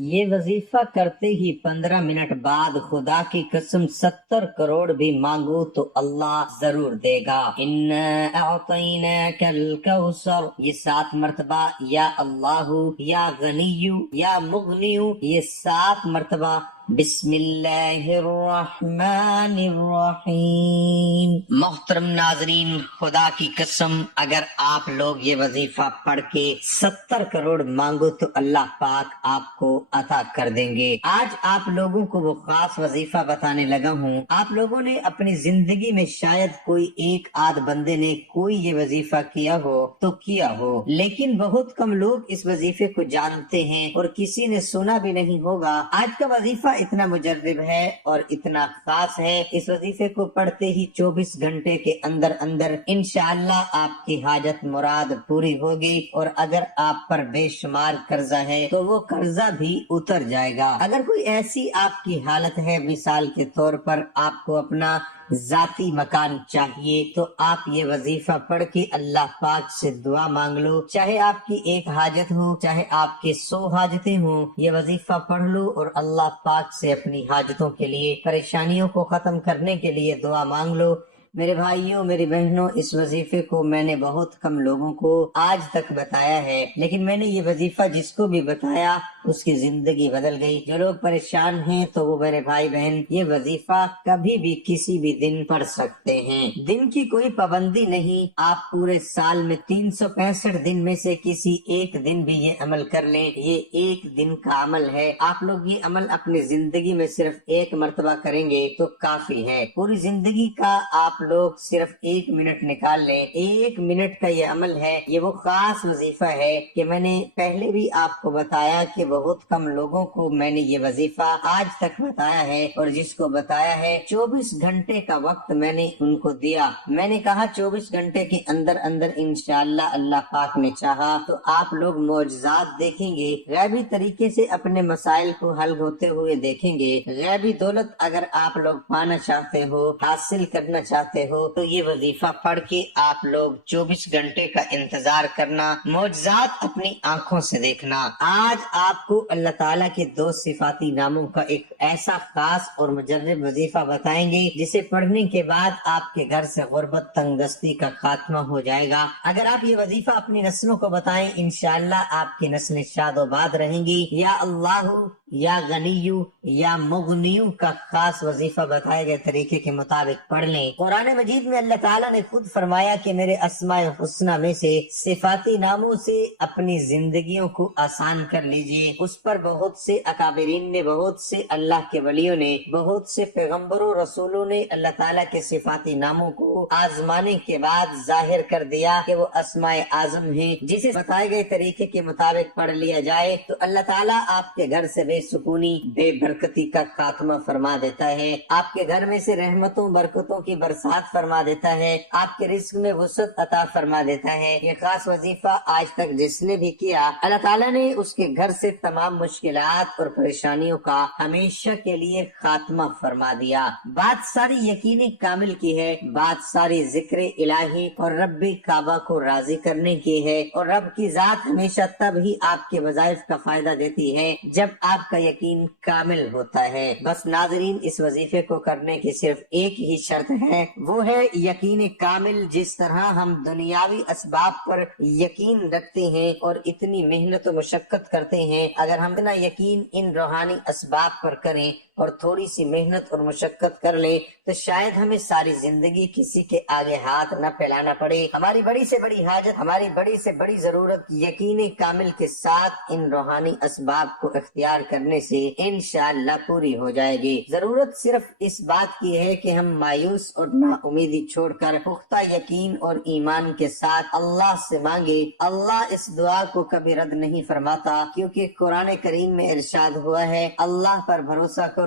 یہ وظیفہ کرتے ہی 15 منٹ بعد خدا کی قسم 70 کروڑ بھی مانگو تو اللہ ضرور دے گا۔ اِنَّا أَعْطَيْنَاكَ الْكَوْثَرَ، یہ 7 مرتبہ یا اللہ یا غنی یا مغنی، یہ 7 مرتبہ بسم اللہ الرحمن الرحیم۔ محترم ناظرین، خدا کی قسم اگر آپ لوگ یہ وظیفہ پڑھ کے 70 کروڑ مانگو تو اللہ پاک آپ کو عطا کر دیں گے۔ آج آپ لوگوں کو وہ خاص وظیفہ بتانے لگا ہوں۔ آپ لوگوں نے اپنی زندگی میں شاید کوئی ایک آدھ بندے نے کوئی یہ وظیفہ کیا ہو تو کیا ہو، لیکن بہت کم لوگ اس وظیفے کو جانتے ہیں اور کسی نے سنا بھی نہیں ہوگا۔ آج کا وظیفہ اتنا مجرب ہے اور اتنا خاص ہے، اس وظیفے کو پڑھتے ہی 24 گھنٹے کے اندر اندر انشاءاللہ آپ کی حاجت مراد پوری ہوگی، اور اگر آپ پر بے شمار قرضہ ہے تو وہ قرضہ بھی اتر جائے گا۔ اگر کوئی ایسی آپ کی حالت ہے، مثال کے طور پر آپ کو اپنا ذاتی مکان چاہیے، تو آپ یہ وظیفہ پڑھ کے اللہ پاک سے دعا مانگ لو، چاہے آپ کی ایک حاجت ہو چاہے آپ کے 100 حاجتیں ہوں، یہ وظیفہ پڑھ لو اور اللہ پاک سے اپنی حاجتوں کے لیے، پریشانیوں کو ختم کرنے کے لیے دعا مانگ لو۔ میرے بھائیوں، میری بہنوں، اس وظیفے کو میں نے بہت کم لوگوں کو آج تک بتایا ہے، لیکن میں نے یہ وظیفہ جس کو بھی بتایا اس کی زندگی بدل گئی۔ جو لوگ پریشان ہیں تو وہ میرے بھائی بہن یہ وظیفہ کبھی بھی کسی بھی دن پڑھ سکتے ہیں، دن کی کوئی پابندی نہیں، آپ پورے سال میں 365 دن میں سے کسی ایک دن بھی یہ عمل کر لیں، یہ ایک دن کا عمل ہے۔ آپ لوگ یہ عمل اپنی زندگی میں صرف ایک مرتبہ کریں گے تو کافی ہے۔ پوری زندگی کا آپ لوگ صرف 1 منٹ نکال لیں، 1 منٹ کا یہ عمل ہے، یہ وہ خاص وظیفہ ہے کہ میں نے پہلے بھی آپ کو بتایا کہ بہت کم لوگوں کو میں نے یہ وظیفہ آج تک بتایا ہے، اور جس کو بتایا ہے 24 گھنٹے کا وقت میں نے ان کو دیا۔ میں نے کہا 24 گھنٹے کے اندر اندر انشاءاللہ اللہ پاک نے چاہا تو آپ لوگ معجزات دیکھیں گے، غیبی طریقے سے اپنے مسائل کو حل ہوتے ہوئے دیکھیں گے۔ غیبی دولت اگر آپ لوگ پانا چاہتے ہو، حاصل کرنا چاہتے ہو تو یہ وظیفہ پڑھ کے آپ لوگ 24 گھنٹے کا انتظار کرنا، معجزات اپنی آنکھوں سے دیکھنا۔ آج آپ کو اللہ تعالیٰ کے 2 صفاتی ناموں کا ایک ایسا خاص اور مجرب وظیفہ بتائیں گے جسے پڑھنے کے بعد آپ کے گھر سے غربت تنگ دستی کا خاتمہ ہو جائے گا۔ اگر آپ یہ وظیفہ اپنی نسلوں کو بتائیں، انشاءاللہ آپ کی نسلیں شاد و باد رہیں گی۔ یا اللہ یا غنیو یا مغنیو کا خاص وظیفہ بتائے گئے طریقے کے مطابق پڑھ لیں۔ قرآن مجید میں اللہ تعالیٰ نے خود فرمایا کہ میرے اسماء الحسنہ میں سے صفاتی ناموں سے اپنی زندگیوں کو آسان کر لیجئے۔ اس پر بہت سے اکابرین نے، بہت سے اللہ کے ولیوں نے، بہت سے پیغمبروں رسولوں نے اللہ تعالیٰ کے صفاتی ناموں کو آزمانے کے بعد ظاہر کر دیا کہ وہ اسماء اعظم ہیں، جسے بتائے گئے طریقے کے مطابق پڑھ لیا جائے تو اللہ تعالیٰ آپ کے گھر سے بے سکونی، بے برکتی کا خاتمہ فرما دیتا ہے، آپ کے گھر میں سے رحمتوں برکتوں کی برسات فرما دیتا ہے، آپ کے رزق میں وسعت عطا فرما دیتا ہے۔ یہ خاص وظیفہ آج تک جس نے بھی کیا، اللہ تعالیٰ نے اس کے گھر سے تمام مشکلات اور پریشانیوں کا ہمیشہ کے لیے خاتمہ فرما دیا۔ بات ساری یقینی کامل کی ہے، بات ساری ذکر الہی اور رب کعبہ کو راضی کرنے کی ہے، اور رب کی ذات ہمیشہ تب ہی آپ کے وظائف کا فائدہ دیتی ہے جب آپ کا یقین کامل ہوتا ہے۔ بس ناظرین، اس وظیفے کو کرنے کی صرف ایک ہی شرط ہے، وہ ہے یقین کامل۔ جس طرح ہم دنیاوی اسباب پر یقین رکھتے ہیں اور اتنی محنت و مشقت کرتے ہیں، اگر ہم اتنا یقین ان روحانی اسباب پر کریں اور تھوڑی سی محنت اور مشقت کر لیں تو شاید ہمیں ساری زندگی کسی کے آگے ہاتھ نہ پھیلانا پڑے۔ ہماری بڑی سے بڑی حاجت، ہماری بڑی سے بڑی ضرورت یقین کامل کے ساتھ ان روحانی اسباب کو اختیار کرنے سے انشاءاللہ پوری ہو جائے گی۔ ضرورت صرف اس بات کی ہے کہ ہم مایوس اور نا امیدی چھوڑ کر پختہ یقین اور ایمان کے ساتھ اللہ سے مانگے۔ اللہ اس دعا کو کبھی رد نہیں فرماتا، کیونکہ قرآن کریم میں ارشاد ہوا ہے، اللہ پر بھروسہ کرو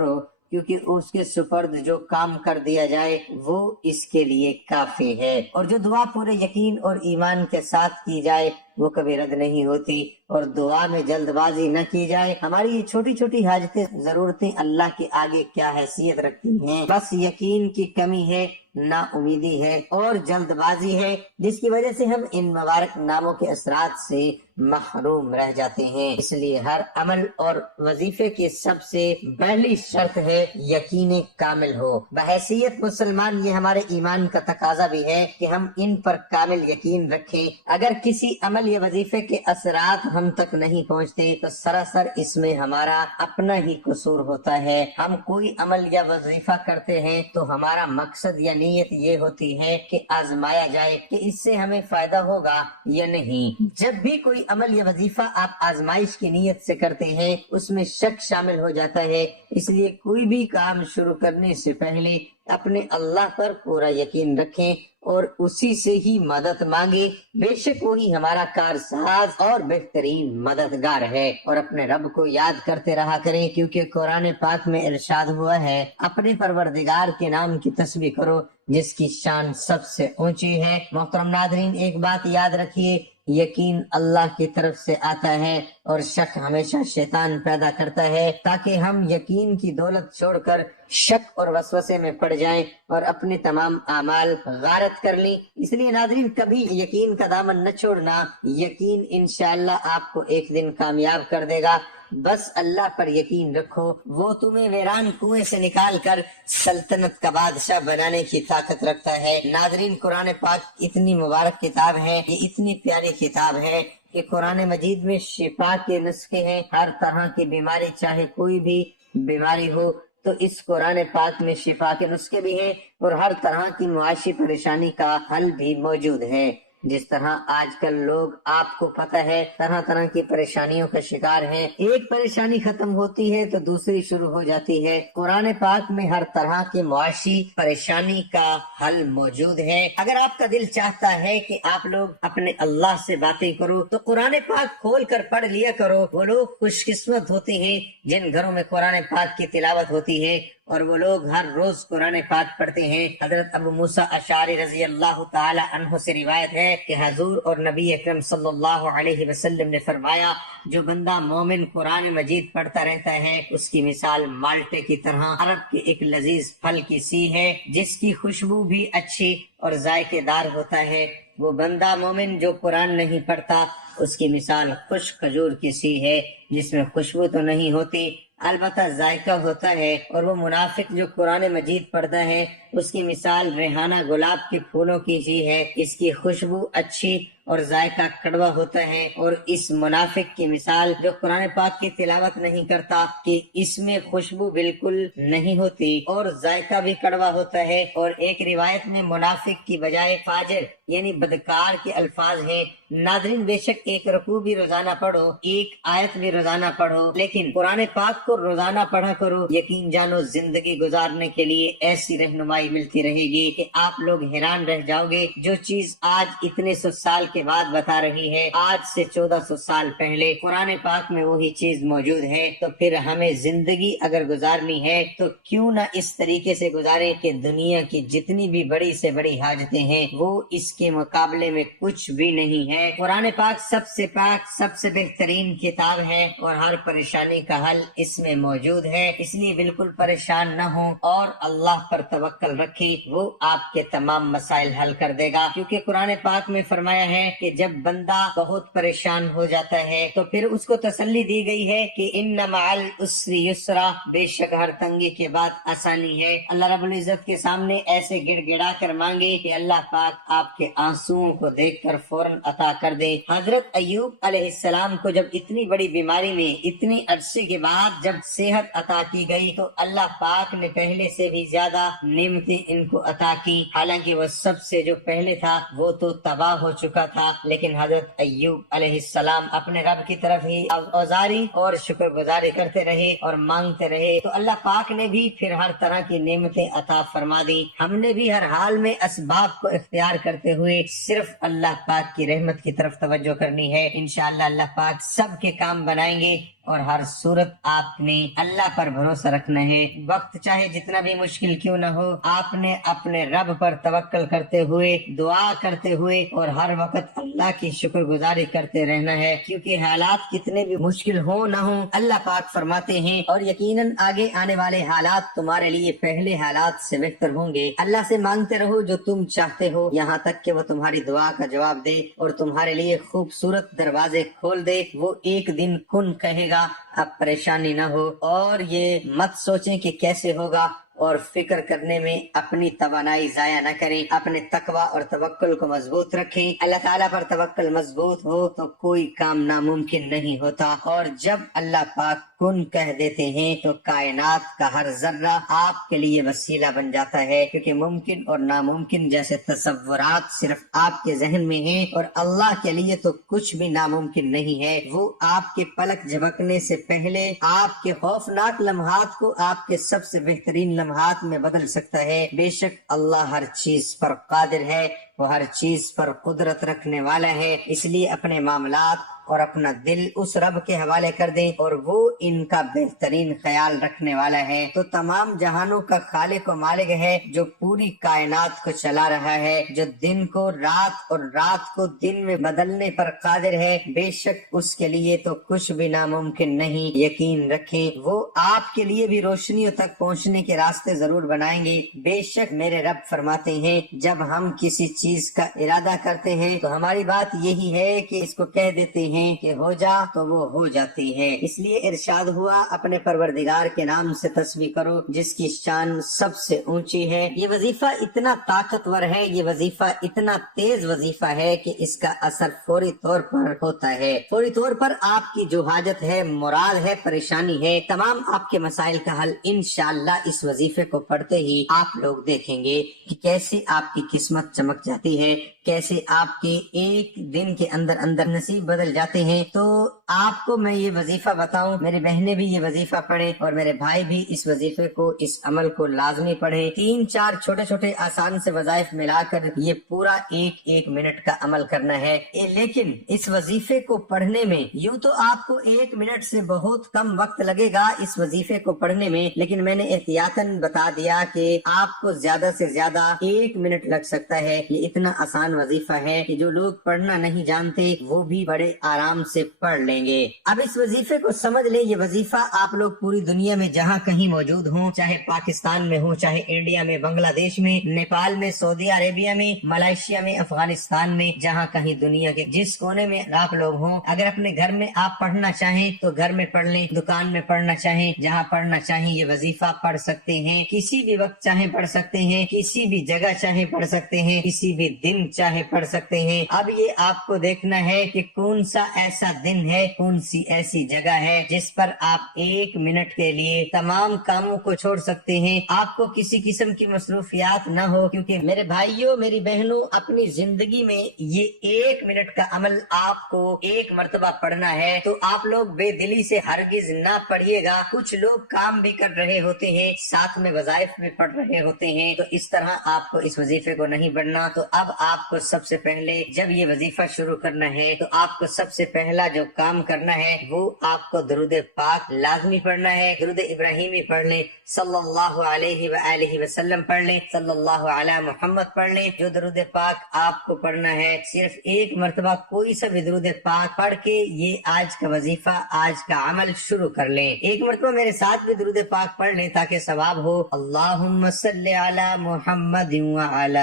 کیونکہ اس کے سپرد جو کام کر دیا جائے وہ اس کے لیے کافی ہے، اور جو دعا پورے یقین اور ایمان کے ساتھ کی جائے وہ کبھی رد نہیں ہوتی، اور دعا میں جلد بازی نہ کی جائے۔ ہماری یہ چھوٹی چھوٹی حاجتیں، ضرورتیں اللہ کے آگے کیا حیثیت رکھتی ہیں؟ بس یقین کی کمی ہے، نا امیدی ہے اور جلد بازی ہے، جس کی وجہ سے ہم ان مبارک ناموں کے اثرات سے محروم رہ جاتے ہیں۔ اس لیے ہر عمل اور وظیفے کی سب سے پہلی شرط ہے یقین کامل ہو۔ بحیثیت مسلمان یہ ہمارے ایمان کا تقاضا بھی ہے کہ ہم ان پر کامل یقین رکھیں۔ اگر کسی عمل یا وظیفے کے اثرات ہم تک نہیں پہنچتے تو سراسر اس میں ہمارا اپنا ہی قصور ہوتا ہے۔ ہم کوئی عمل یا وظیفہ کرتے ہیں تو ہمارا مقصد یا نیت یہ ہوتی ہے کہ آزمایا جائے کہ اس سے ہمیں فائدہ ہوگا یا نہیں۔ جب بھی کوئی عمل یا وظیفہ آپ آزمائش کی نیت سے کرتے ہیں، اس میں شک شامل ہو جاتا ہے۔ اس لیے کوئی بھی کام شروع کرنے سے پہلے اپنے اللہ پر پورا یقین رکھیں اور اسی سے ہی مدد مانگے، بے شک وہی ہمارا کارساز اور بہترین مددگار ہے۔ اور اپنے رب کو یاد کرتے رہا کریں، کیونکہ قرآن پاک میں ارشاد ہوا ہے، اپنے پروردگار کے نام کی تسبیح کرو جس کی شان سب سے اونچی ہے۔ محترم ناظرین، ایک بات یاد رکھیے، یقین اللہ کی طرف سے آتا ہے اور شک ہمیشہ شیطان پیدا کرتا ہے، تاکہ ہم یقین کی دولت چھوڑ کر شک اور وسوسے میں پڑ جائیں اور اپنے تمام اعمال غارت کر لیں۔ اس لیے ناظرین، کبھی یقین کا دامن نہ چھوڑنا، یقین انشاءاللہ آپ کو ایک دن کامیاب کر دے گا۔ بس اللہ پر یقین رکھو، وہ تمہیں ویران کنویں سے نکال کر سلطنت کا بادشاہ بنانے کی طاقت رکھتا ہے۔ ناظرین، قرآن پاک اتنی مبارک کتاب ہے، یہ اتنی پیاری کتاب ہے کہ قرآن مجید میں شفا کے نسخے ہیں۔ ہر طرح کی بیماری، چاہے کوئی بھی بیماری ہو، تو اس قرآن پاک میں شفا کے نسخے بھی ہیں، اور ہر طرح کی معاشی پریشانی کا حل بھی موجود ہے۔ جس طرح آج کل لوگ، آپ کو پتہ ہے، طرح طرح کی پریشانیوں کا شکار ہیں، ایک پریشانی ختم ہوتی ہے تو دوسری شروع ہو جاتی ہے۔ قرآن پاک میں ہر طرح کی معاشی پریشانی کا حل موجود ہے۔ اگر آپ کا دل چاہتا ہے کہ آپ لوگ اپنے اللہ سے باتیں کرو تو قرآن پاک کھول کر پڑھ لیا کرو۔ وہ لوگ خوش قسمت ہوتے ہیں جن گھروں میں قرآن پاک کی تلاوت ہوتی ہے، اور وہ لوگ ہر روز قرآن پاک پڑھتے ہیں۔ حضرت ابو موسیٰ اشعری رضی اللہ تعالی عنہ سے روایت ہے کہ حضور اور نبی اکرم صلی اللہ علیہ وسلم نے فرمایا، جو بندہ مومن قرآن مجید پڑھتا رہتا ہے، اس کی مثال مالٹے کی طرح عرب کے ایک لذیذ پھل کی سی ہے، جس کی خوشبو بھی اچھی اور ذائقے دار ہوتا ہے۔ وہ بندہ مومن جو قرآن نہیں پڑھتا، اس کی مثال خشک کھجور کی سی ہے، جس میں خوشبو تو نہیں ہوتی، البتہ ذائقہ ہوتا ہے۔ اور وہ منافق جو قرآن مجید پڑھتا ہے، اس کی مثال ریحانہ گلاب کے پھولوں کی سی ہے، اس کی خوشبو اچھی اور ذائقہ کڑوا ہوتا ہے۔ اور اس منافق کی مثال جو قرآن پاک کی تلاوت نہیں کرتا، کہ اس میں خوشبو بالکل نہیں ہوتی اور ذائقہ بھی کڑوا ہوتا ہے۔ اور ایک روایت میں منافق کی بجائے فاجر یعنی بدکار کے الفاظ ہیں۔ ناظرین، بے شک ایک رکوع بھی روزانہ پڑھو، ایک آیت بھی روزانہ پڑھو، لیکن قرآن پاک کو روزانہ پڑھا کرو۔ یقین جانو، زندگی گزارنے کے لیے ایسی رہنمائی ملتی رہے گی کہ آپ لوگ حیران رہ جاؤ گے۔ جو چیز آج اتنے سو سال کے بعد بتا رہی ہے، آج سے 1400 سال پہلے قرآن پاک میں وہی چیز موجود ہے۔ تو پھر ہمیں زندگی اگر گزارنی ہے تو کیوں نہ اس طریقے سے گزاریں کہ دنیا کی جتنی بھی بڑی سے بڑی حاجتیں ہیں، وہ اس کے مقابلے میں کچھ بھی نہیں ہے۔ قرآن پاک سب سے بہترین کتاب ہے، اور ہر پریشانی کا حل اس میں موجود ہے۔ اس لیے بالکل پریشان نہ ہوں اور اللہ پر توکل رکھیں، وہ آپ کے تمام مسائل حل کر دے گا۔ کیونکہ قرآن پاک میں فرمایا ہے کہ جب بندہ بہت پریشان ہو جاتا ہے تو پھر اس کو تسلی دی گئی ہے کہ ان مع العسر یسرا، بے شک ہر تنگی کے بعد آسانی ہے۔ اللہ رب العزت کے سامنے ایسے گڑ گڑا کر مانگے کہ اللہ پاک آپ کے آنسوؤں کو دیکھ کر فوراً عطا کر دے۔ حضرت ایوب علیہ السلام کو جب اتنی بڑی بیماری میں اتنی عرصے کے بعد جب صحت عطا کی گئی تو اللہ پاک نے پہلے سے بھی زیادہ نعمتیں ان کو عطا کی۔ حالانکہ وہ سب سے جو پہلے تھا وہ تو تباہ ہو چکا تھا، لیکن حضرت ایوب علیہ السلام اپنے رب کی طرف ہی اوزاری اور شکر گزاری کرتے رہے اور مانگتے رہے، تو اللہ پاک نے بھی پھر ہر طرح کی نعمتیں عطا فرما دی۔ ہم نے بھی ہر حال میں اسباب کو اختیار کرتے ہوئے صرف اللہ پاک کی رحمت کی طرف توجہ کرنی ہے۔ انشاءاللہ اللہ پاک سب کے کام بنائیں گے۔ اور ہر صورت آپ نے اللہ پر بھروسہ رکھنا ہے۔ وقت چاہے جتنا بھی مشکل کیوں نہ ہو، آپ نے اپنے رب پر توکل کرتے ہوئے، دعا کرتے ہوئے اور ہر وقت اللہ کی شکر گزاری کرتے رہنا ہے، کیونکہ حالات کتنے بھی مشکل ہو نہ ہو، اللہ پاک فرماتے ہیں اور یقیناً آگے آنے والے حالات تمہارے لیے پہلے حالات سے بہتر ہوں گے۔ اللہ سے مانگتے رہو جو تم چاہتے ہو، یہاں تک کہ وہ تمہاری دعا کا جواب دے اور تمہارے لیے خوبصورت دروازے کھول دے۔ وہ ایک دن کن کہے گا، اب پریشانی نہ ہو، اور یہ مت سوچیں کہ کیسے ہوگا، اور فکر کرنے میں اپنی توانائی ضائع نہ کریں۔ اپنے تقوی اور توکل کو مضبوط رکھیں۔ اللہ تعالیٰ پر توکل مضبوط ہو تو کوئی کام ناممکن نہیں ہوتا، اور جب اللہ پاک کن کہہ دیتے ہیں تو کائنات کا ہر ذرہ آپ کے لیے وسیلہ بن جاتا ہے، کیونکہ ممکن اور ناممکن جیسے تصورات صرف آپ کے ذہن میں ہیں، اور اللہ کے لیے تو کچھ بھی ناممکن نہیں ہے۔ وہ آپ کے پلک جھپکنے سے پہلے آپ کے خوفناک لمحات کو آپ کے سب سے بہترین لمحات میں بدل سکتا ہے۔ بے شک اللہ ہر چیز پر قادر ہے، وہ ہر چیز پر قدرت رکھنے والا ہے، اس لیے اپنے معاملات اور اپنا دل اس رب کے حوالے کر دیں، اور وہ ان کا بہترین خیال رکھنے والا ہے۔ تو تمام جہانوں کا خالق و مالک ہے، جو پوری کائنات کو چلا رہا ہے، جو دن کو رات اور رات کو دن میں بدلنے پر قادر ہے۔ بے شک اس کے لیے تو کچھ بھی ناممکن نہیں۔ یقین رکھیں وہ آپ کے لیے بھی روشنیوں تک پہنچنے کے راستے ضرور بنائیں گے۔ بے شک میرے رب فرماتے ہیں، جب ہم کسی چیز کا ارادہ کرتے ہیں تو ہماری بات یہی ہے کہ اس کو کہہ دیتے ہیں کہ ہو جا تو وہ ہو جاتی ہے۔ اس لیے ارشاد ہوا، اپنے پروردگار کے نام سے تسبیح کرو جس کی شان سب سے اونچی ہے۔ یہ وظیفہ اتنا طاقتور ہے، یہ وظیفہ اتنا تیز وظیفہ ہے کہ اس کا اثر فوری طور پر ہوتا ہے۔ فوری طور پر آپ کی جو حاجت ہے، مراد ہے، پریشانی ہے، تمام آپ کے مسائل کا حل انشاءاللہ اس وظیفے کو پڑھتے ہی آپ لوگ دیکھیں گے کہ کیسے آپ کی قسمت چمک جاتی ہے، کیسے آپ کے ایک دن کے اندر اندر نصیب بدل جاتے ہیں۔ تو آپ کو میں یہ وظیفہ بتاؤں، میری بہنیں بھی یہ وظیفہ پڑھیں اور میرے بھائی بھی اس وظیفے کو، اس عمل کو لازمی پڑھیں۔ 3-4 چھوٹے چھوٹے آسان سے وظائف ملا کر یہ پورا ایک منٹ کا عمل کرنا ہے۔ لیکن اس وظیفے کو پڑھنے میں یوں تو آپ کو 1 منٹ سے بہت کم وقت لگے گا اس وظیفے کو پڑھنے میں، لیکن میں نے احتیاطاً بتا دیا کہ آپ کو زیادہ سے زیادہ 1 منٹ لگ سکتا ہے۔ یہ اتنا آسان وظیفہ ہے کہ جو لوگ پڑھنا نہیں جانتے وہ بھی بڑے آرام سے پڑھ لیں گے۔ اب اس وظیفے کو سمجھ لیں، یہ وظیفہ آپ لوگ پوری دنیا میں جہاں کہیں موجود ہوں، چاہے پاکستان میں ہوں، چاہے انڈیا میں، بنگلہ دیش میں، نیپال میں، سعودی عربیہ میں، ملائیشیا میں، افغانستان میں، جہاں کہیں دنیا کے جس کونے میں آپ لوگ ہوں، اگر اپنے گھر میں آپ پڑھنا چاہیں تو گھر میں پڑھ لیں، دکان میں پڑھنا چاہیں، جہاں پڑھنا چاہیں یہ وظیفہ پڑھ سکتے ہیں۔ کسی بھی وقت چاہیں پڑھ سکتے ہیں، کسی بھی جگہ چاہیں پڑھ سکتے ہیں، کسی بھی دن چاہے پڑھ سکتے ہیں۔ اب یہ آپ کو دیکھنا ہے کہ کون سا ایسا دن ہے، کون سی ایسی جگہ ہے جس پر آپ 1 منٹ کے لیے تمام کاموں کو چھوڑ سکتے ہیں، آپ کو کسی قسم کی مصروفیات نہ ہو، کیونکہ میرے بھائیوں، میری بہنوں، اپنی زندگی میں یہ 1 منٹ کا عمل آپ کو 1 مرتبہ پڑھنا ہے، تو آپ لوگ بے دلی سے ہرگز نہ پڑھیے گا۔ کچھ لوگ کام بھی کر رہے ہوتے ہیں، ساتھ میں وظائف بھی پڑھ رہے ہوتے ہیں، تو اس طرح آپ کو اس وظیفے کو نہیں پڑھنا۔ تو اب آپ کو سب سے پہلے جب یہ وظیفہ شروع کرنا ہے تو آپ کو سب سے پہلا جو کام کرنا ہے وہ آپ کو درود پاک لازمی پڑھنا ہے۔ درود ابراہیمی پڑھ لیں، صلی اللہ علیہ وآلہ وسلم پڑھ لیں، صلی اللہ علی محمد پڑھ لیں۔ جو درود پاک آپ کو پڑھنا ہے، صرف 1 مرتبہ کوئی سا بھی درود پاک پڑھ کے یہ آج کا وظیفہ، آج کا عمل شروع کر لیں۔ 1 مرتبہ میرے ساتھ بھی درود پاک پڑھ لیں تاکہ ثواب ہو۔ اللہم صلی علی محمد وعلی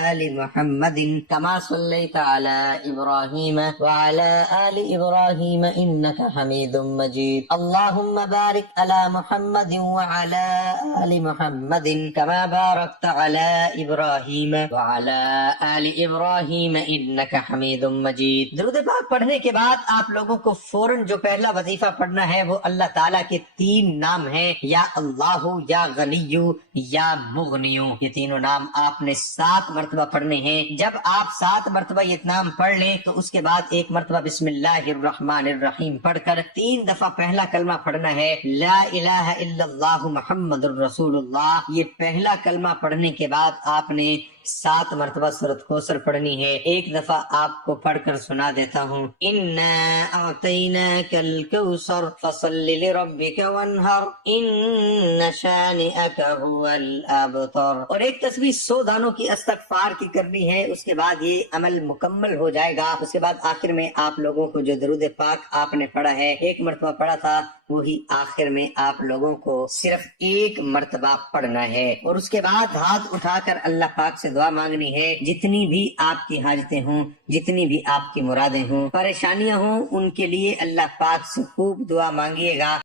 آل محمد کما صلیت علی ابراہیم وعلی آل ابراہیم انک حمید مجید۔ اللہم بارک علی محمد وعلی آل محمد کما بارکت علی ابراہیم وعلی آل ابراہیم انک حمید مجید۔ درود پاک پڑھنے کے بعد آپ لوگوں کو فوراً جو پہلا وظیفہ پڑھنا ہے وہ اللہ تعالیٰ کے 3 نام ہیں، یا اللہ، یا غنی، یا مغنیو۔ یہ تینوں نام آپ نے 7 مرتبہ پڑھنے ہیں۔ جب آپ 7 مرتبہ یہ نام پڑھ لیں تو اس کے بعد 1 مرتبہ بسم اللہ الرحمن الرحیم پڑھ کر 3 دفعہ پہلا کلمہ پڑھنا ہے، لا الہ الا اللہ محمد الرسول اللہ۔ یہ پہلا کلمہ پڑھنے کے بعد آپ نے 7 مرتبہ سورۃ کوثر پڑھنی ہے۔ ایک دفعہ آپ کو پڑھ کر سنا دیتا ہوں۔ اِنَّا أَعْطَيْنَاكَ الْكَوْثَرَ فَصَلِّ لِرَبِّكَ وَانْحَرْ إِنَّ شَانِئَكَ هُوَ الْأَبْتَرُ۔ اور ایک تسبیح 100 دانوں کی استغفار کی کرنی ہے، اس کے بعد یہ عمل مکمل ہو جائے گا۔ اس کے بعد آخر میں آپ لوگوں کو جو درود پاک آپ نے پڑھا ہے، 1 مرتبہ پڑھا تھا، وہی آخر میں آپ لوگوں کو صرف 1 مرتبہ پڑھنا ہے، اور اس کے بعد ہاتھ اٹھا کر اللہ پاک سے دعا مانگنی ہے۔ جتنی بھی آپ کی حاجتیں ہوں، جتنی بھی آپ کی مرادیں ہوں، پریشانیاں ہوں، ان کے لیے اللہ پاک سے خوب دعا مانگیے گا۔